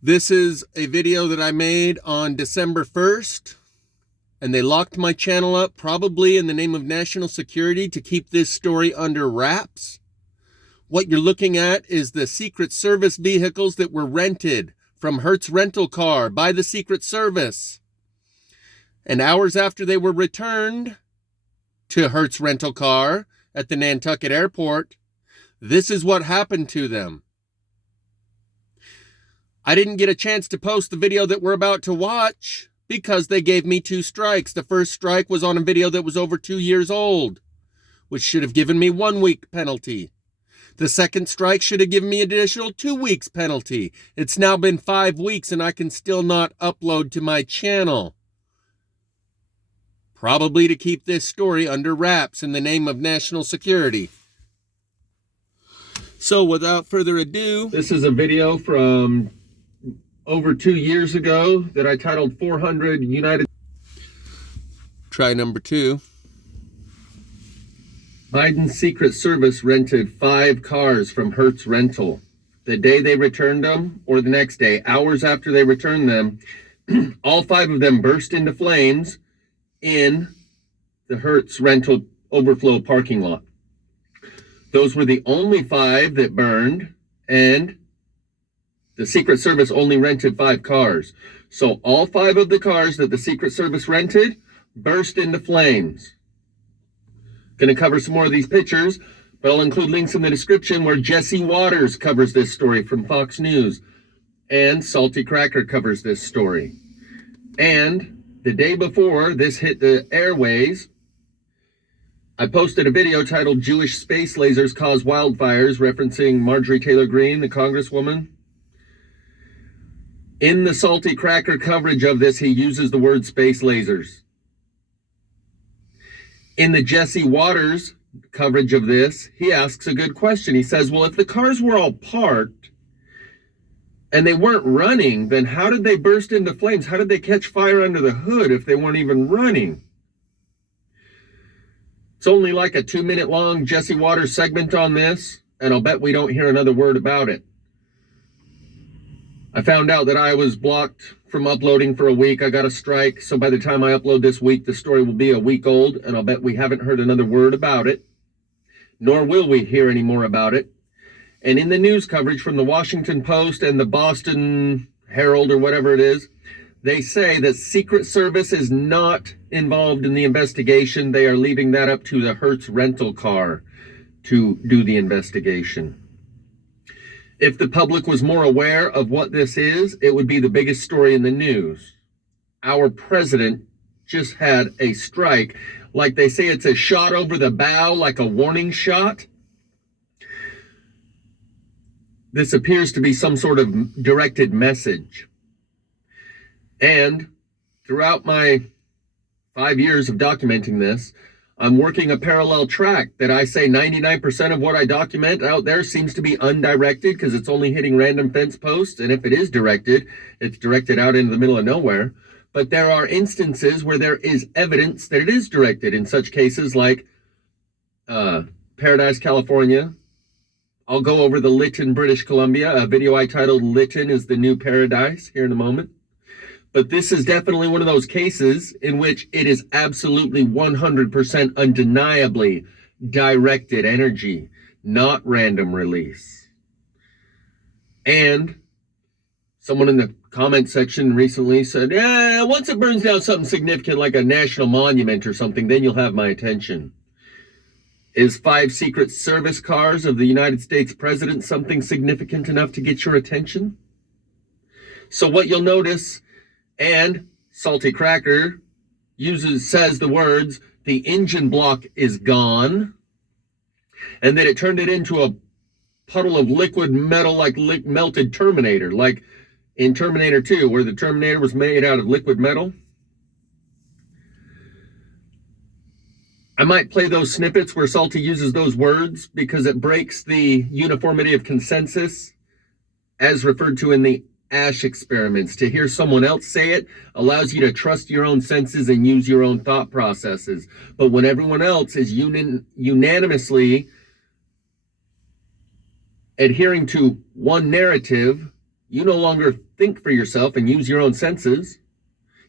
This is a video that I made on December 1st, and they locked my channel up probably in the name of national security to keep this story under wraps. What you're looking at is the Secret Service vehicles that were rented from Hertz Rental Car by the Secret Service. And hours after they were returned to Hertz Rental Car at the Nantucket airport, this is what happened to them. I didn't get a chance to post the video that we're about to watch because they gave me 2 strikes. The first strike was on a video that was over 2 years old, which should have given me 1 week penalty. The second strike should have given me an additional 2 weeks penalty. It's now been 5 weeks and I can still not upload to my channel. Probably to keep this story under wraps in the name of national security. So without further ado, this is a video from over 2 years ago that I titled 400 United. Try number 2. Biden's Secret Service rented 5 cars from Hertz Rental. The day they returned them, or the next day, hours after they returned them, all 5 of them burst into flames in the Hertz Rental overflow parking lot. Those were the only 5 that burned, and the Secret Service only rented 5 cars. So all 5 of the cars that the Secret Service rented burst into flames. Going to cover some more of these pictures, but I'll include links in the description where Jesse Waters covers this story from Fox News, and Salty Cracker covers this story. And the day before this hit the airways, I posted a video titled Jewish Space Lasers Cause Wildfires, referencing Marjorie Taylor Greene, the Congresswoman. In the Salty Cracker coverage of this, he uses the word space lasers. In the Jesse Waters coverage of this, he asks a good question. He says, well, if the cars were all parked and they weren't running, then how did they burst into flames? How did they catch fire under the hood if they weren't even running? It's only like a 2-minute long Jesse Waters segment on this, and I'll bet we don't hear another word about it. I found out that I was blocked from uploading for a week. I got a strike, so by the time I upload this week, the story will be a week old, and I'll bet we haven't heard another word about it, nor will we hear any more about it. And in the news coverage from the Washington Post and the Boston Herald, or whatever it is, they say that Secret Service is not involved in the investigation. They are leaving that up to the Hertz Rental Car to do the investigation. If the public was more aware of what this is, it would be the biggest story in the news. Our president just had a strike. Like they say, it's a shot over the bow, like a warning shot. This appears to be some sort of directed message. And throughout my 5 years of documenting this, I'm working a parallel track that I say 99% of what I document out there seems to be undirected because it's only hitting random fence posts. And if it is directed, it's directed out into the middle of nowhere. But there are instances where there is evidence that it is directed, in such cases like Paradise, California. I'll go over the Lytton, British Columbia, a video I titled Lytton is the New Paradise here in a moment. But this is definitely one of those cases in which it is absolutely 100% undeniably directed energy, not random release. And someone in the comment section recently said, yeah, once it burns down something significant like a national monument or something, then you'll have my attention. Is 5 Secret Service cars of the United States president something significant enough to get your attention? So what you'll notice, and Salty Cracker says the words, the engine block is gone, and that it turned it into a puddle of liquid metal like melted Terminator, like in Terminator 2, where the Terminator was made out of liquid metal. I might play those snippets where Salty uses those words because it breaks the uniformity of consensus as referred to in the Ash experiments. To hear someone else say it allows you to trust your own senses and use your own thought processes. But when everyone else is unanimously adhering to one narrative, You no longer think for yourself and use your own senses.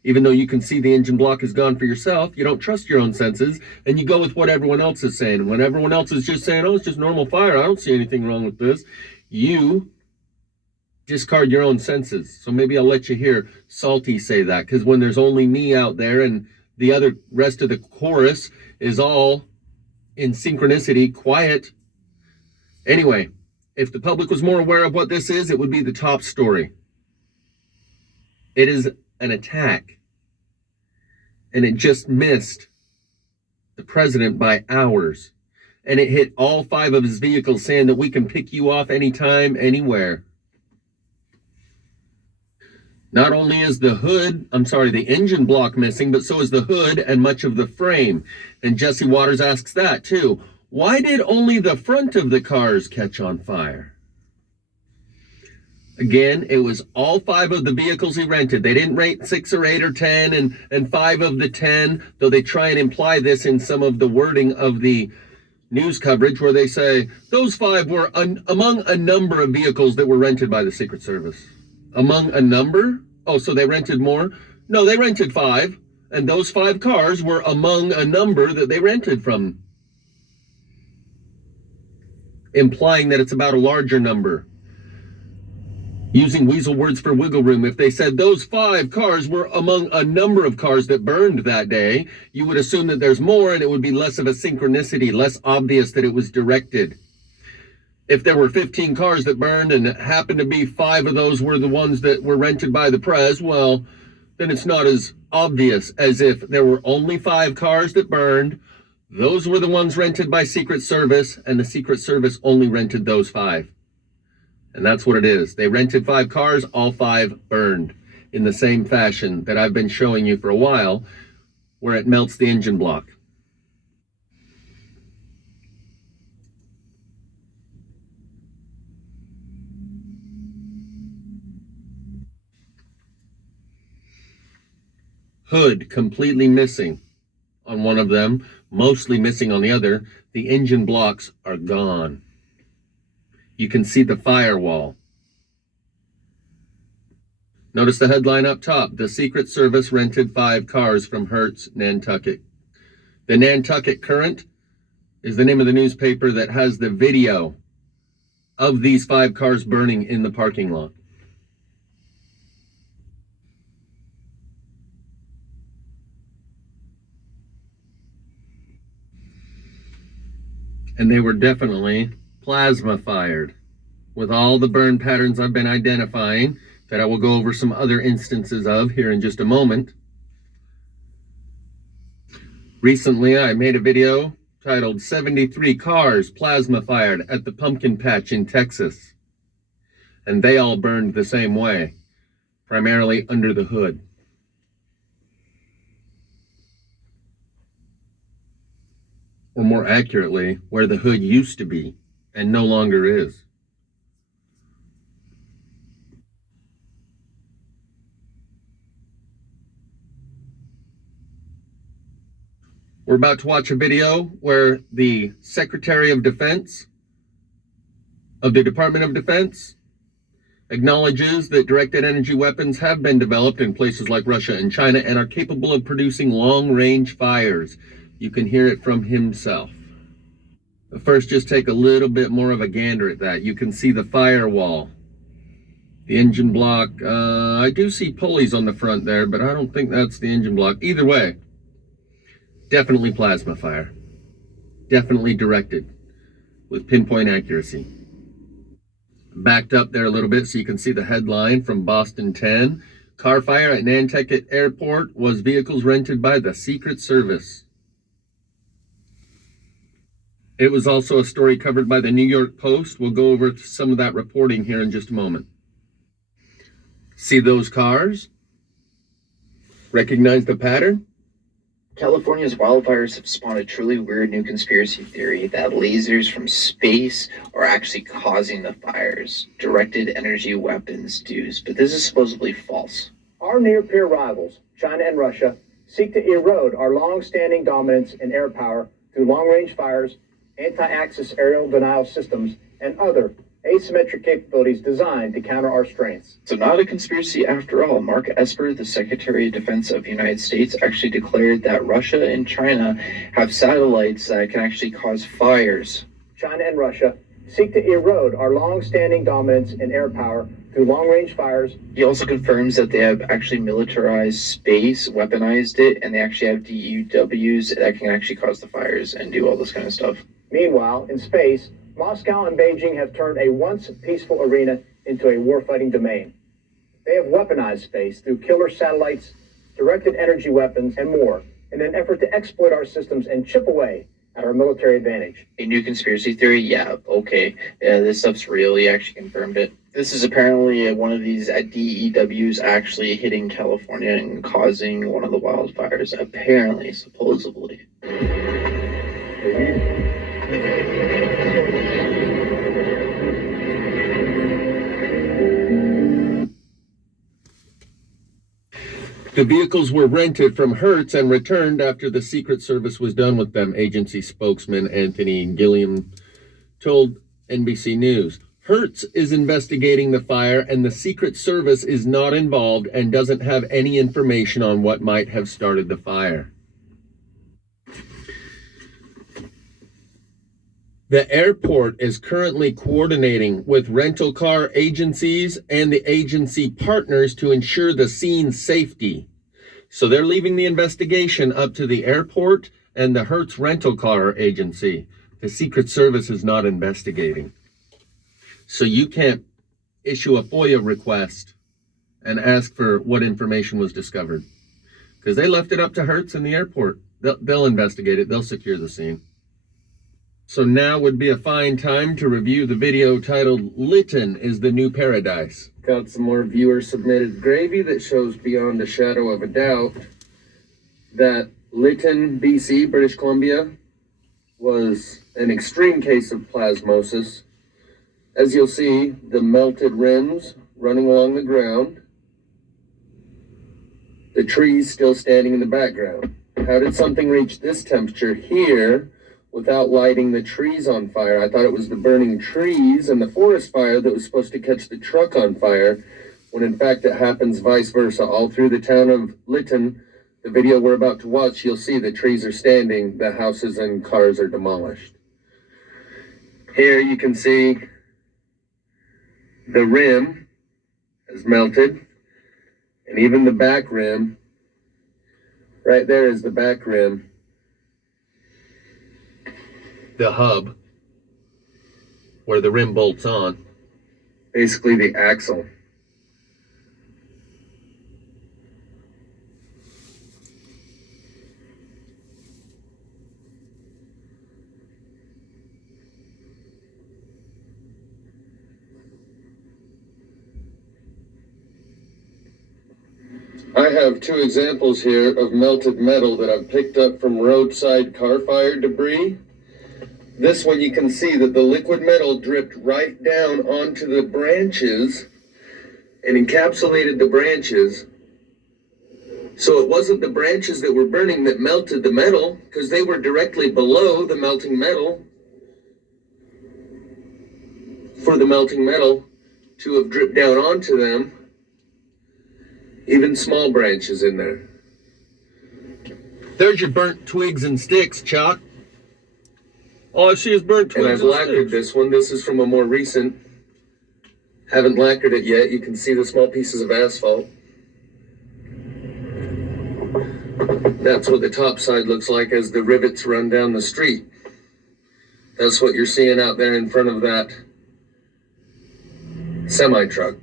Even though you can see the engine block is gone for yourself, you don't trust your own senses, and you go with what everyone else is saying. When everyone else is just saying, oh, it's just normal fire, I don't see anything wrong with this, you discard your own senses. So maybe I'll let you hear Salty say that, because when there's only me out there and the other rest of the chorus is all in synchronicity, quiet. Anyway, if the public was more aware of what this is, it would be the top story. It is an attack, and it just missed the president by hours, and it hit all 5 of his vehicles, saying that we can pick you off anytime, anywhere. Not only is the engine block missing, but so is the hood and much of the frame. And Jesse Waters asks that too. Why did only the front of the cars catch on fire? Again, it was all 5 of the vehicles he rented. They didn't rate 6 or 8 or 10 and 5 of the 10, though they try and imply this in some of the wording of the news coverage where they say those 5 were among a number of vehicles that were rented by the Secret Service. Among a number? Oh, so they rented more? No, they rented 5, and those 5 cars were among a number that they rented from, implying that it's about a larger number. Using weasel words for wiggle room, if they said those 5 cars were among a number of cars that burned that day, you would assume that there's more, and it would be less of a synchronicity, less obvious that it was directed. If there were 15 cars that burned and it happened to be 5 of those were the ones that were rented by the press, well, then it's not as obvious as if there were only 5 cars that burned. Those were the ones rented by Secret Service, and the Secret Service only rented those 5. And that's what it is. They rented 5 cars, all 5 burned in the same fashion that I've been showing you for a while, where it melts the engine block. Hood completely missing on one of them, mostly missing on the other. The engine blocks are gone. You can see the firewall. Notice the headline up top. The Secret Service rented 5 cars from Hertz, Nantucket. The Nantucket Current is the name of the newspaper that has the video of these 5 cars burning in the parking lot. And they were definitely plasma fired, with all the burn patterns I've been identifying that I will go over some other instances of here in just a moment. Recently, I made a video titled 73 Cars Plasma Fired at the Pumpkin Patch in Texas. And they all burned the same way, primarily under the hood. Or more accurately, where the hood used to be and no longer is. We're about to watch a video where the Secretary of Defense of the Department of Defense acknowledges that directed energy weapons have been developed in places like Russia and China and are capable of producing long-range fires. You can hear it from himself. But first, just take a little bit more of a gander at that. You can see the firewall, the engine block. I do see pulleys on the front there, but I don't think that's the engine block. Either way, definitely plasma fire. Definitely directed with pinpoint accuracy. Backed up there a little bit so you can see the headline from Boston 10. Car fire at Nantucket Airport was vehicles rented by the Secret Service. It was also a story covered by the New York Post. We'll go over some of that reporting here in just a moment. See those cars? Recognize the pattern? California's wildfires have spawned a truly weird new conspiracy theory that lasers from space are actually causing the fires. Directed energy weapons do, but this is supposedly false. Our near-peer rivals, China and Russia, seek to erode our long-standing dominance in air power through long-range fires, anti-axis aerial denial systems, and other asymmetric capabilities designed to counter our strengths. So not a conspiracy after all. Mark Esper, the Secretary of Defense of the United States, actually declared that Russia and China have satellites that can actually cause fires. China and Russia seek to erode our long-standing dominance in air power through long-range fires. He also confirms that they have actually militarized space, weaponized it, and they actually have DUWs that can actually cause the fires and do all this kind of stuff. Meanwhile, in space, Moscow and Beijing have turned a once peaceful arena into a warfighting domain. They have weaponized space through killer satellites, directed energy weapons, and more in an effort to exploit our systems and chip away at our military advantage. A new conspiracy theory? Yeah, okay. Yeah, this stuff's real. He actually confirmed it. This is apparently one of these DEWs actually hitting California and causing one of the wildfires. Apparently, supposedly. The vehicles were rented from Hertz and returned after the Secret Service was done with them, agency spokesman Anthony Gilliam told NBC News. Hertz is investigating the fire and the Secret Service is not involved and doesn't have any information on what might have started the fire. The airport is currently coordinating with rental car agencies and the agency partners to ensure the scene's safety. So they're leaving the investigation up to the airport and the Hertz rental car agency. The Secret Service is not investigating. So you can't issue a FOIA request and ask for what information was discovered, because they left it up to Hertz and the airport. They'll investigate it. They'll secure the scene. So now would be a fine time to review the video titled Lytton is the New Paradise. Got some more viewer submitted gravy that shows beyond a shadow of a doubt that Lytton, BC, British Columbia, was an extreme case of plasmosis. As you'll see, the melted rims running along the ground, the trees still standing in the background. How did something reach this temperature here without lighting the trees on fire? I thought it was the burning trees and the forest fire that was supposed to catch the truck on fire, when in fact it happens vice versa. All through the town of Lytton, the video we're about to watch, you'll see the trees are standing, the houses and cars are demolished. Here you can see the rim has melted, and even the back rim, right there is the back rim, the hub, where the rim bolts on, basically the axle. I have two examples here of melted metal that I've picked up from roadside car fire debris. This one you can see that the liquid metal dripped right down onto the branches and encapsulated the branches. So it wasn't the branches that were burning that melted the metal, because they were directly below the melting metal. For the melting metal to have dripped down onto them, even small branches in there. There's your burnt twigs and sticks, Chuck. All I see is burnt twigs and I've lacquered this one. This is from a more recent. Haven't lacquered it yet. You can see the small pieces of asphalt. That's what the top side looks like as the rivets run down the street. That's what you're seeing out there in front of that semi-truck.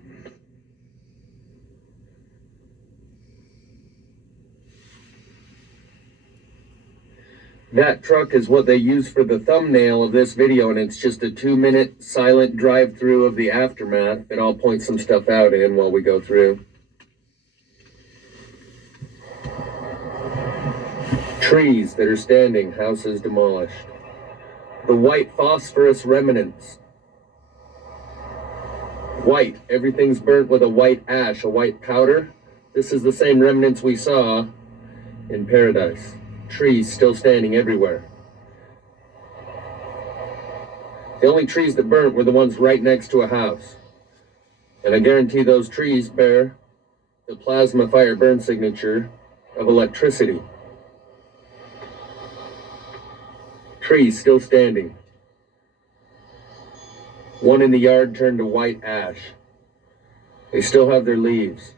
That truck is what they use for the thumbnail of this video, and it's just a 2-minute silent drive-through of the aftermath, and I'll point some stuff out in while we go through. Trees that are standing, houses demolished. The white phosphorus remnants. White, everything's burnt with a white ash, a white powder. This is the same remnants we saw in Paradise. Trees still standing everywhere. The only trees that burnt were the ones right next to a house. And I guarantee those trees bear the plasma fire burn signature of electricity. Trees still standing. One in the yard turned to white ash. They still have their leaves.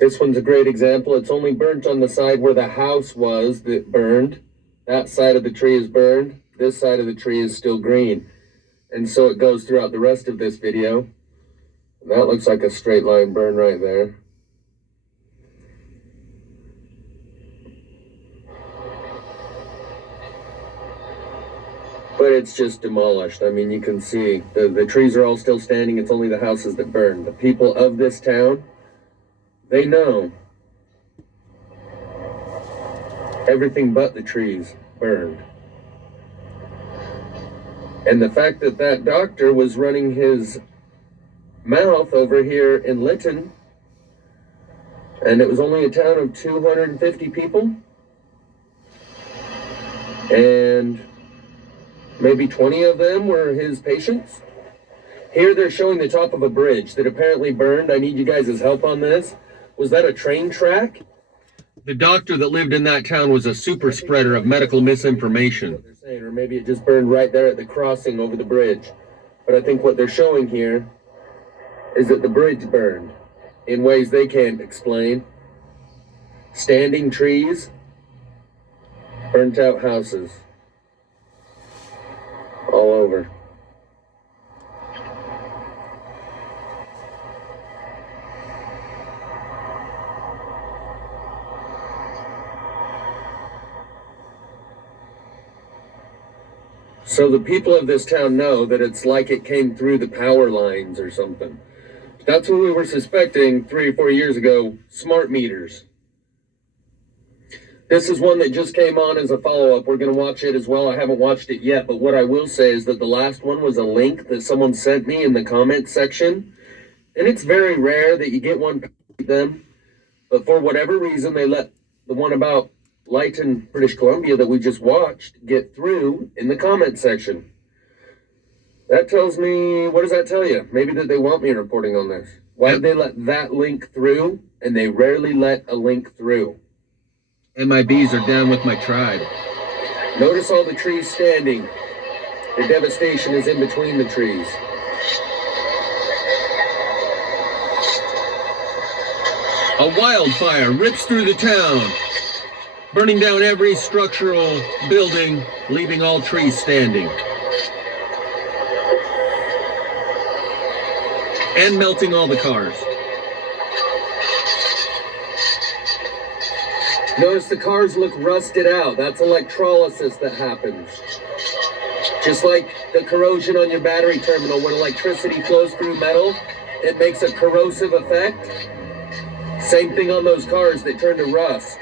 This one's a great example. It's only burnt on the side where the house was that burned. That side of the tree is burned. This side of the tree is still green. And so it goes throughout the rest of this video. And that looks like a straight line burn right there. But it's just demolished. I mean, you can see the trees are all still standing. It's only the houses that burned. The people of this town, they know everything but the trees burned. And the fact that that doctor was running his mouth over here in Lytton, and it was only a town of 250 people, and maybe 20 of them were his patients. Here they're showing the top of a bridge that apparently burned. I need you guys' help on this. Was that a train track? The doctor that lived in that town was a super spreader of medical misinformation. Or maybe it just burned right there at the crossing over the bridge. But I think what they're showing here is that the bridge burned in ways they can't explain. Standing trees, burnt out houses, all over. So the people of this town know that it's like it came through the power lines or something. That's what we were suspecting 3 or 4 years ago, smart meters. This is one that just came on as a follow-up. We're going to watch it as well. I haven't watched it yet, but what I will say is that the last one was a link that someone sent me in the comments section. And it's very rare that you get one from them. But for whatever reason, they let the one about Lytton, British Columbia that we just watched get through in the comment section. That tells me, what does that tell you? Maybe that they want me reporting on this. Why did they let that link through? And they rarely let a link through. MIBs are down with my tribe. Notice all the trees standing. The devastation is in between the trees. A wildfire rips through the town, burning down every structural building, leaving all trees standing. And melting all the cars. Notice the cars look rusted out. That's electrolysis that happens. Just like the corrosion on your battery terminal, when electricity flows through metal, it makes a corrosive effect. Same thing on those cars that turn to rust.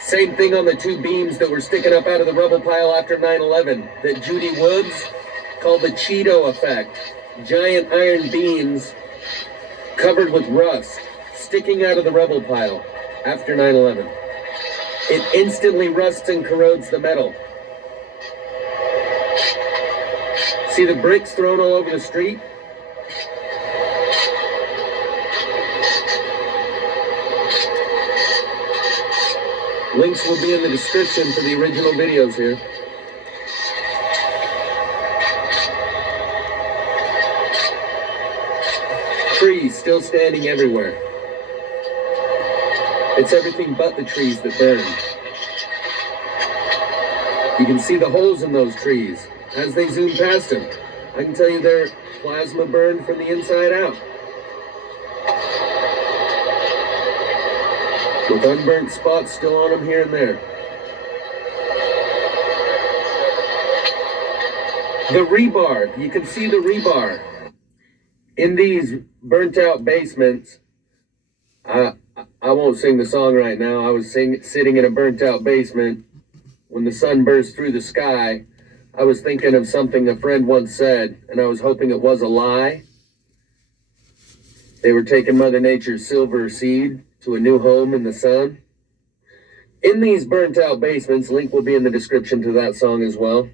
Same thing on the 2 beams that were sticking up out of the rubble pile after 9/11 that Judy Woods called the Cheeto effect. Giant iron beams covered with rust sticking out of the rubble pile after 9/11. It instantly rusts and corrodes the metal. See the bricks thrown all over the street? Links will be in the description for the original videos here. Trees still standing everywhere. It's everything but the trees that burned. You can see the holes in those trees as they zoom past them. I can tell you they're plasma burned from the inside out. With unburnt spots still on them here and there. The rebar, you can see the rebar. In these burnt out basements, I won't sing the song right now. I was sitting in a burnt out basement when the sun burst through the sky. I was thinking of something a friend once said, and I was hoping it was a lie. They were taking Mother Nature's silver seed to a new home in the sun. In these burnt out basements, link will be in the description to that song as well.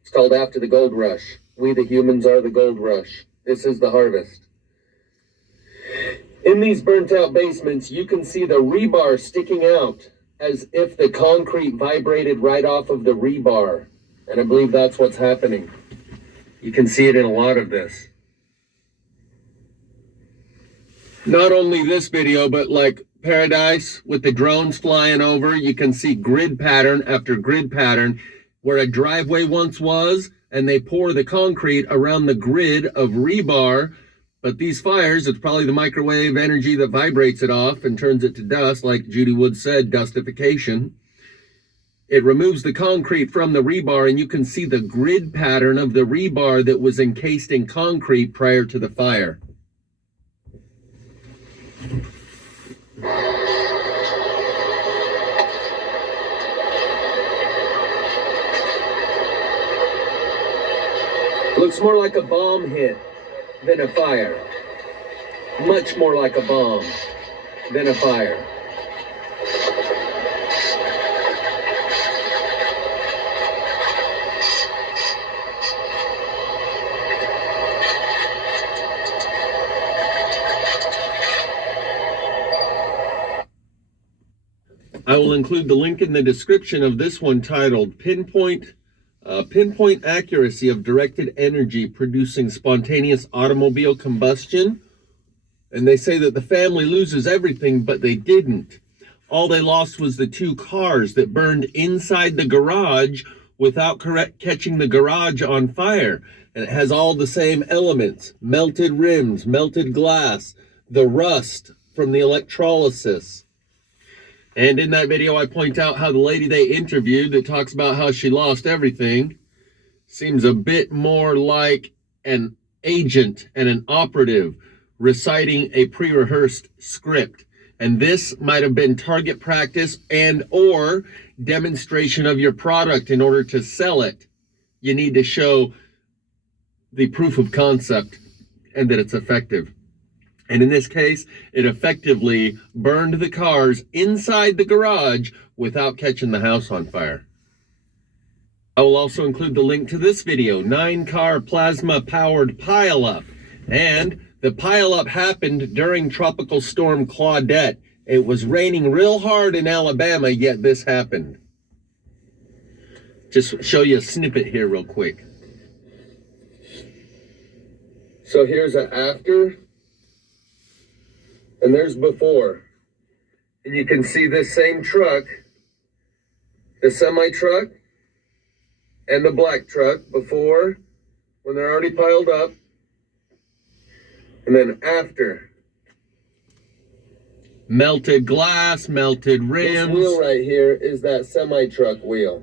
It's called After the Gold Rush. We the humans are the gold rush. This is the harvest. In these burnt out basements, you can see the rebar sticking out as if the concrete vibrated right off of the rebar. And I believe that's what's happening. You can see it in a lot of this. Not only this video, but like Paradise with the drones flying over, you can see grid pattern after grid pattern where a driveway once was, and they pour the concrete around the grid of rebar. But these fires, it's probably the microwave energy that vibrates it off and turns it to dust, like Judy Wood said, dustification. It removes the concrete from the rebar, and you can see the grid pattern of the rebar that was encased in concrete prior to the fire. Looks more like a bomb hit than a fire. Much more like a bomb than a fire. I will include the link in the description of this one titled Pinpoint Accuracy of Directed Energy Producing Spontaneous Automobile Combustion. And they say that the family loses everything, but they didn't. All they lost was the 2 cars that burned inside the garage without catching the garage on fire. And it has all the same elements: melted rims, melted glass, the rust from the electrolysis. And in that video, I point out how the lady they interviewed that talks about how she lost everything seems a bit more like an agent and an operative reciting a pre-rehearsed script. And this might have been target practice and or demonstration of your product. In order to sell it, you need to show the proof of concept and that it's effective. And in this case, it effectively burned the cars inside the garage without catching the house on fire. I will also include the link to this video, 9-car plasma-powered pileup. And the pileup happened during Tropical Storm Claudette. It was raining real hard in Alabama, yet this happened. Just show you a snippet here real quick. So here's an after. And there's before. And you can see this same truck, the semi-truck and the black truck before, when they're already piled up. And then after. Melted glass, melted rims. This wheel right here is that semi-truck wheel.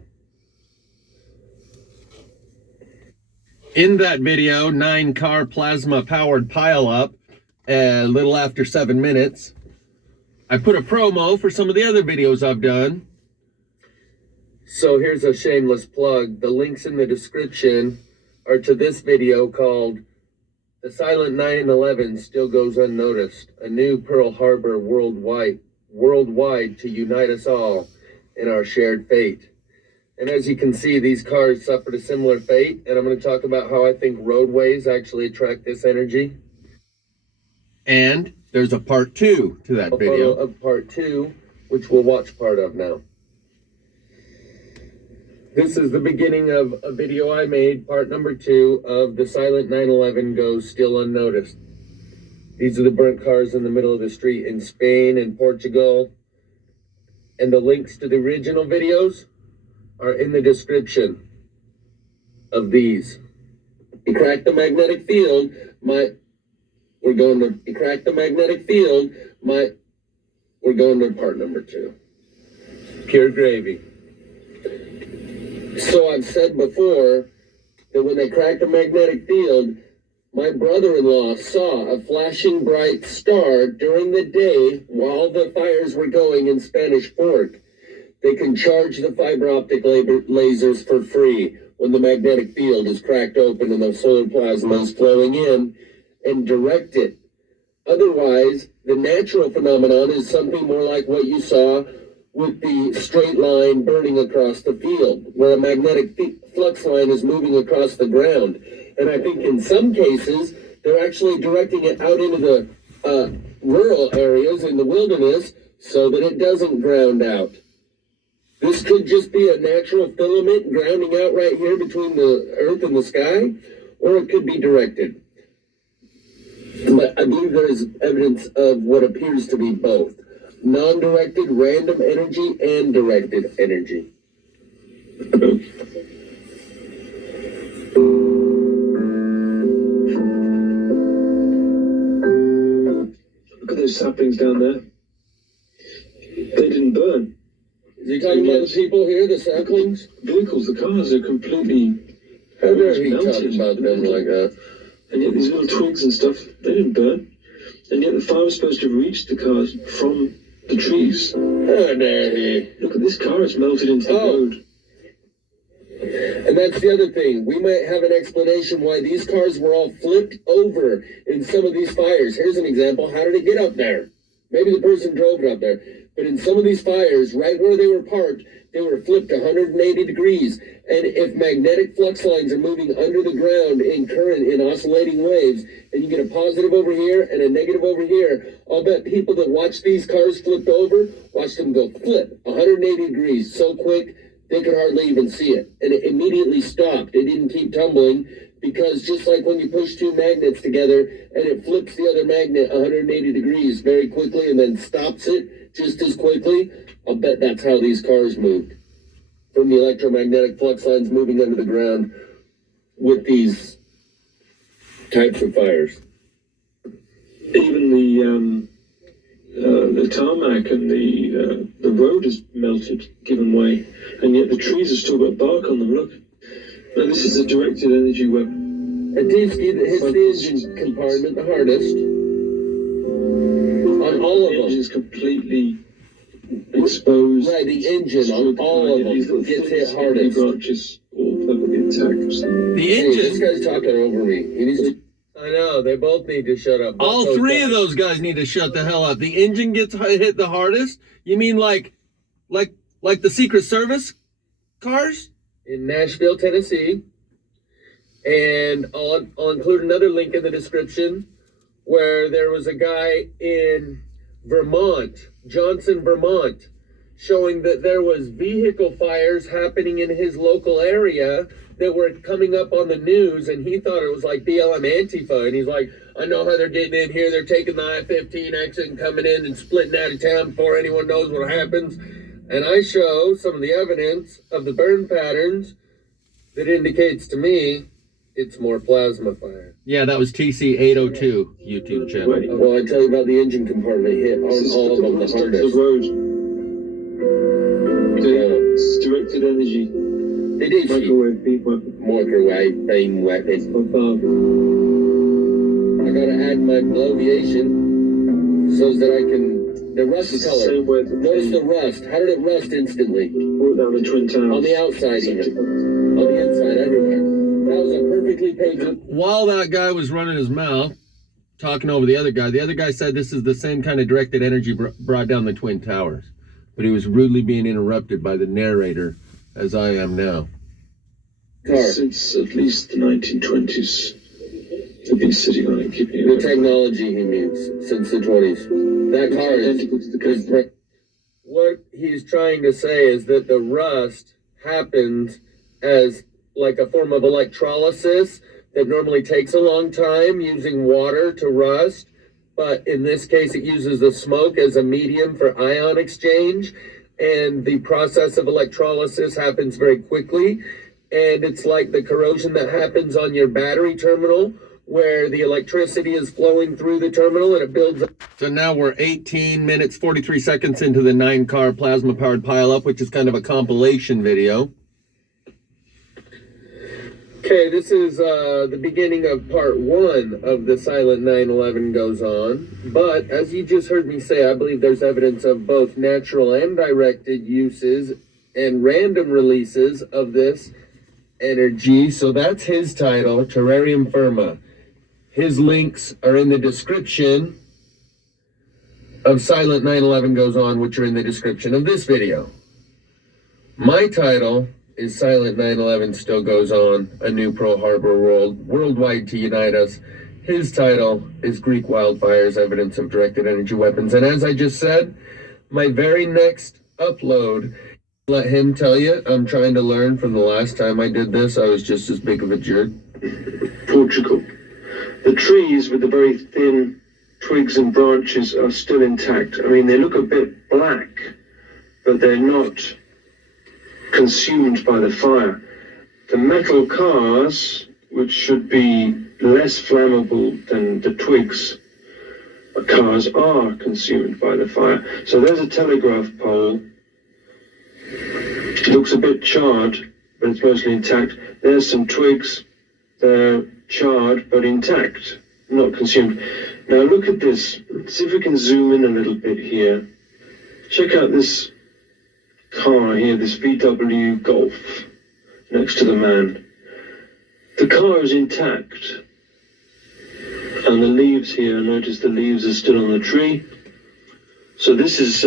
In that video, 9-car plasma-powered pileup, a little after 7 minutes, I put a promo for some of the other videos I've done. So here's a shameless plug. The links in the description are to this video called The Silent 9/11 Still Goes Unnoticed, a new Pearl Harbor worldwide to unite us all in our shared fate. And as you can see, these cars suffered a similar fate, and I'm going to talk about how I think roadways actually attract this energy. And there's a part 2 to that video. Photo of part 2, which we'll watch part of now. This is the beginning of a video I made, part number 2 of The Silent 9/11 Goes Still Unnoticed. These are the burnt cars in the middle of the street in Spain and Portugal. And the links to the original videos are in the description of these. You crack the magnetic field, we're going to crack the magnetic field. We're going to part number 2. Pure gravy. So I've said before that when they cracked the magnetic field, my brother-in-law saw a flashing bright star during the day while the fires were going in Spanish Fork. They can charge the fiber optic lasers for free when the magnetic field is cracked open and the solar plasma is flowing in, and direct it. Otherwise, the natural phenomenon is something more like what you saw with the straight line burning across the field, where a magnetic flux line is moving across the ground. And I think in some cases, they're actually directing it out into the rural areas in the wilderness so that it doesn't ground out. This could just be a natural filament grounding out right here between the earth and the sky, or it could be directed. But I believe there is evidence of what appears to be both. Non-directed random energy and directed energy. Look at those saplings down there. They didn't burn. Is he talking about the people here, the saplings? Vehicles, the cars are completely... How dare he talk about them like that? And yet these little twigs and stuff, they didn't burn. And yet the fire was supposed to have reached the cars from the trees. How dare he? Look at this car, it's melted into the road. And that's the other thing. We might have an explanation why these cars were all flipped over in some of these fires. Here's an example. How did it get up there? Maybe the person drove it up there. But in some of these fires, right where they were parked, they were flipped 180 degrees. And if magnetic flux lines are moving under the ground in current, in oscillating waves, and you get a positive over here and a negative over here, I'll bet people that watch these cars flipped over, watch them go flip 180 degrees so quick, they could hardly even see it. And it immediately stopped. It didn't keep tumbling, because just like when you push two magnets together and it flips the other magnet 180 degrees very quickly and then stops it just as quickly, I'll bet that's how these cars moved. From the electromagnetic flux lines moving under the ground with these types of fires. Even the tarmac and the road is melted, given way, and yet the trees have still got bark on them. Look, now this is a directed energy weapon. A T-ski that hits the engine compartment the hardest. On all of the them. engine's completely exposed. Right, the engine on all of them gets hit hardest. Branches all perfectly intact. The engine. Hey, this guy's talking over me. He needs to. I know, they both need to shut up. All three of those guys need to shut the hell up. The engine gets hit the hardest? You mean like the Secret Service cars? In Nashville, Tennessee. And I'll include another link in the description where there was a guy in Vermont, Johnson, Vermont, showing that there was vehicle fires happening in his local area that were coming up on the news, and he thought it was like BLM Antifa, and he's like, I know how they're getting in here, they're taking the I-15 exit and coming in and splitting out of town before anyone knows what happens. And I show some of the evidence of the burn patterns that indicates to me it's more plasma fire. Yeah, that was TC802 YouTube channel. Well, I tell you about the engine compartment hit on all of them the hardest. The road. It's directed energy. It is microwave beam weapon. Microwave beam weapon. I gotta add my bloviation so that I can. The rust color. Notice the rust. How did it rust instantly? Brought down the Twin Towers. On the outside even. On the inside, everywhere. That was a perfectly painted. While that guy was running his mouth, talking over the other guy said this is the same kind of directed energy brought down the Twin Towers. But he was rudely being interrupted by the narrator, as I am now. Since at least the 1920s, they've been sitting on it, keeping it. The technology he means, since the 20s. That car is identical to the what he's trying to say is that the rust happens as like a form of electrolysis that normally takes a long time using water to rust. But in this case, it uses the smoke as a medium for ion exchange. And the process of electrolysis happens very quickly. And it's like the corrosion that happens on your battery terminal, where the electricity is flowing through the terminal and it builds up. So now we're 18 minutes, 43 seconds into the 9-car plasma-powered pileup, which is kind of a compilation video. Okay, this is the beginning of part 1 of the Silent 9/11 Goes On. But as you just heard me say, I believe there's evidence of both natural and directed uses and random releases of this energy. So that's his title, Terrarium Firma. His links are in the description of Silent 9/11 Goes On, which are in the description of this video. My title is Silent 9/11 Still Goes On, A New Pearl Harbor Worldwide to Unite Us. His title is Greek Wildfires, Evidence of Directed Energy Weapons. And as I just said, my very next upload, let him tell you, I'm trying to learn from the last time I did this. I was just as big of a jerk. Portugal. The trees with the very thin twigs and branches are still intact. I mean, they look a bit black, but they're not consumed by the fire. The metal cars, which should be less flammable than the twigs, cars are consumed by the fire. So there's a telegraph pole. It looks a bit charred, but it's mostly intact. There's some twigs. They're charred but intact, not consumed. Now look at this. Let's see if we can zoom in a little bit here. Check out this car here, this VW Golf, next to the man. The car is intact. And the leaves here, notice the leaves are still on the tree. So this is...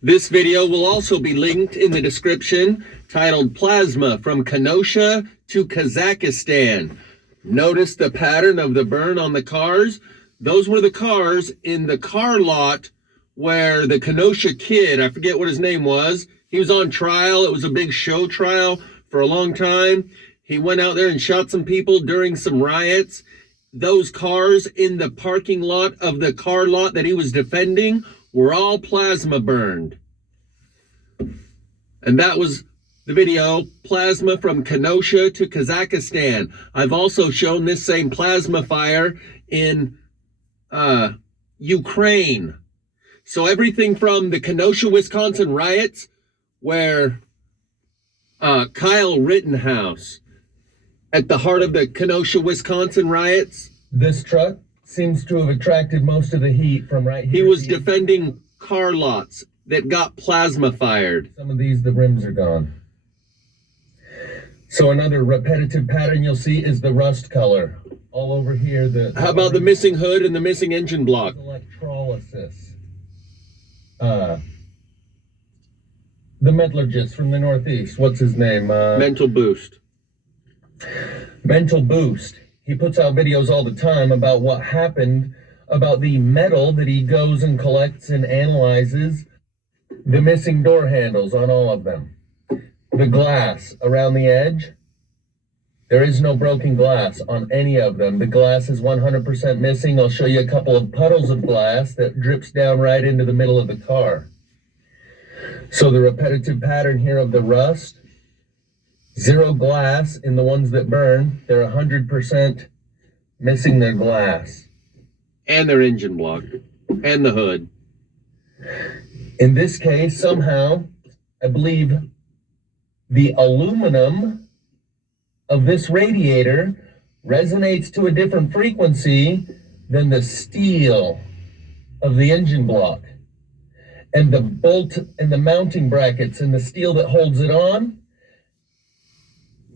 This video will also be linked in the description, titled Plasma from Kenosha to Kazakistan. Notice the pattern of the burn on the cars. Those were the cars in the car lot where the Kenosha kid, I forget what his name was, he was on trial. It was a big show trial for a long time. He went out there and shot some people during some riots. Those cars in the parking lot of the car lot that he was defending were all plasma burned. And that was the video, Plasma from Kenosha to Kazakhstan. I've also shown this same plasma fire in Ukraine. So everything from the Kenosha, Wisconsin riots, where Kyle Rittenhouse, at the heart of the Kenosha, Wisconsin riots, this truck seems to have attracted most of the heat from right here. He was defending car lots that got plasma fired. Some of these, the rims are gone. So another repetitive pattern you'll see is the rust color. All over here, how about the missing hood and the missing engine block? Electrolysis. The metallurgist from the Northeast, what's his name? Mental Boost. Mental Boost. He puts out videos all the time about what happened, about the metal that he goes and collects and analyzes, the missing door handles on all of them, the glass around the edge. There is no broken glass on any of them. The glass is 100% missing. I'll show you a couple of puddles of glass that drips down right into the middle of the car. So the repetitive pattern here of the rust, zero glass in the ones that burn. They're 100% missing their glass. And their engine block. And the hood. In this case, somehow, I believe the aluminum of this radiator resonates to a different frequency than the steel of the engine block. And the bolt and the mounting brackets and the steel that holds it on.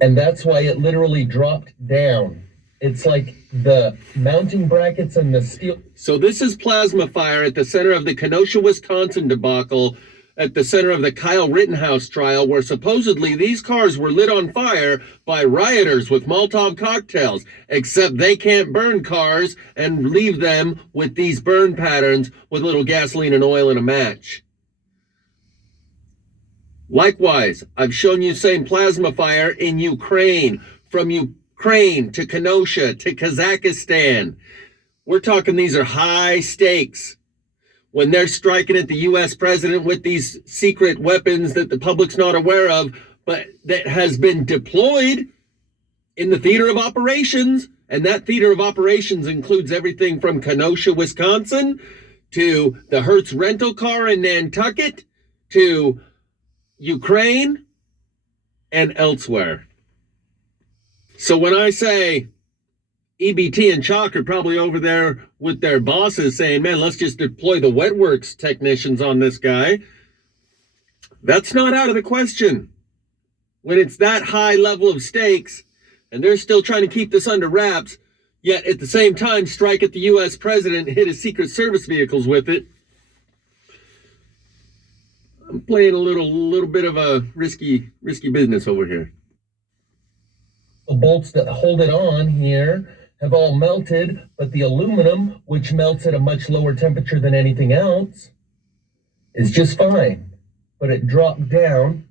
And that's why it literally dropped down. It's like the mounting brackets and the steel. So this is plasma fire at the center of the Kenosha, Wisconsin debacle, at the center of the Kyle Rittenhouse trial, where supposedly these cars were lit on fire by rioters with Molotov cocktails, except they can't burn cars and leave them with these burn patterns with a little gasoline and oil and a match. Likewise, I've shown you the same plasma fire in Ukraine, from Ukraine to Kenosha to Kazakhstan. We're talking these are high stakes. When they're striking at the U.S. president with these secret weapons that the public's not aware of, but that has been deployed in the theater of operations. And that theater of operations includes everything from Kenosha, Wisconsin, to the Hertz rental car in Nantucket, to Ukraine, and elsewhere. So when I say EBT and Chalk are probably over there with their bosses saying, man, let's just deploy the wet works technicians on this guy, that's not out of the question. When it's that high level of stakes and they're still trying to keep this under wraps, Yet at the same time, strike at the U.S. president hit his Secret Service vehicles with it. I'm playing a little bit of a risky business over here. The bolts that hold it on here have all melted, but the aluminum, which melts at a much lower temperature than anything else, is just fine. But it dropped down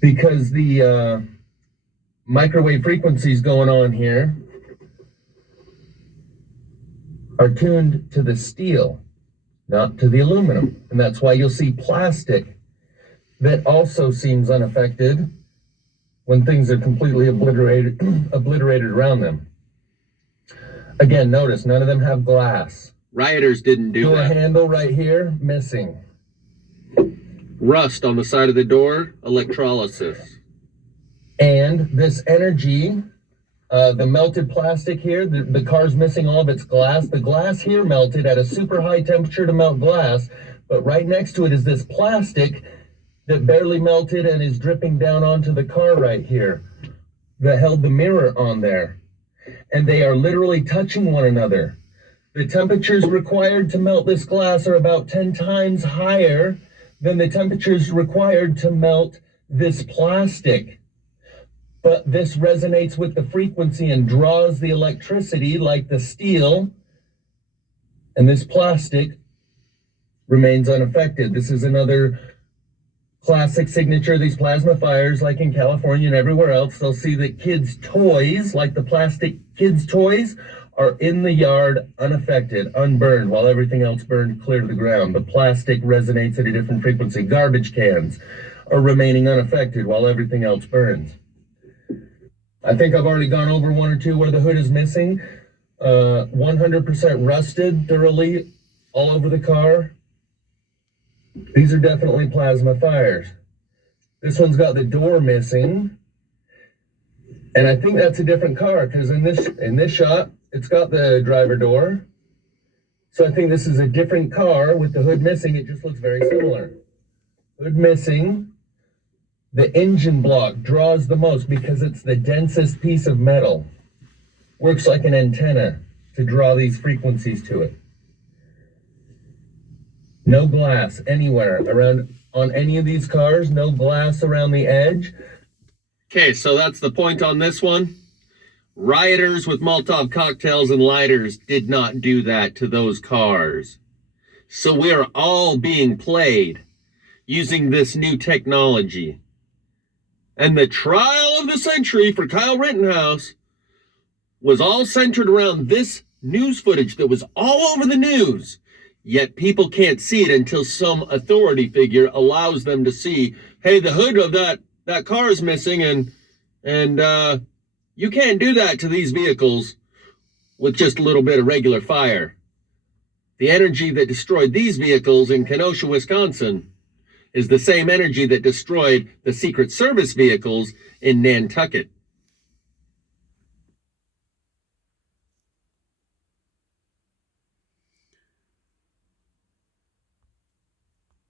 because the microwave frequencies going on here are tuned to the steel, not to the aluminum. And that's why you'll see plastic that also seems unaffected when things are completely obliterated around them. Again, notice none of them have glass. Rioters didn't do that. Door handle right here, missing. Rust on the side of the door, electrolysis. And this energy, the melted plastic here, the car's missing all of its glass. The glass here melted at a super high temperature to melt glass, but right next to it is this plastic that barely melted and is dripping down onto the car right here that held the mirror on there. And they are literally touching one another. The temperatures required to melt this glass are about 10 times higher than the temperatures required to melt this plastic. But this resonates with the frequency and draws the electricity like the steel, and this plastic remains unaffected. This is another classic signature of these plasma fires, like in California and everywhere else. They'll see that kids' toys, like the plastic kids' toys, are in the yard unaffected, unburned, while everything else burned clear to the ground. The plastic resonates at a different frequency. Garbage cans are remaining unaffected while everything else burns. I think I've already gone over one or two where the hood is missing. 100% rusted thoroughly all over the car. These are definitely plasma fires. This one's got the door missing. And I think that's a different car, because in this shot, it's got the driver door. So I think this is a different car with the hood missing. It just looks very similar. Hood missing. The engine block draws the most because it's the densest piece of metal. Works like an antenna to draw these frequencies to it. No glass anywhere around on any of these cars, no glass around the edge. Okay, so that's the point on this one. Rioters with Molotov cocktails and lighters did not do that to those cars. So we are all being played using this new technology. And the trial of the century for Kyle Rittenhouse was all centered around this news footage that was all over the news. Yet people can't see it until some authority figure allows them to see, hey, the hood of that car is missing, and you can't do that to these vehicles with just a little bit of regular fire. The energy that destroyed these vehicles in Kenosha, Wisconsin, is the same energy that destroyed the Secret Service vehicles in Nantucket.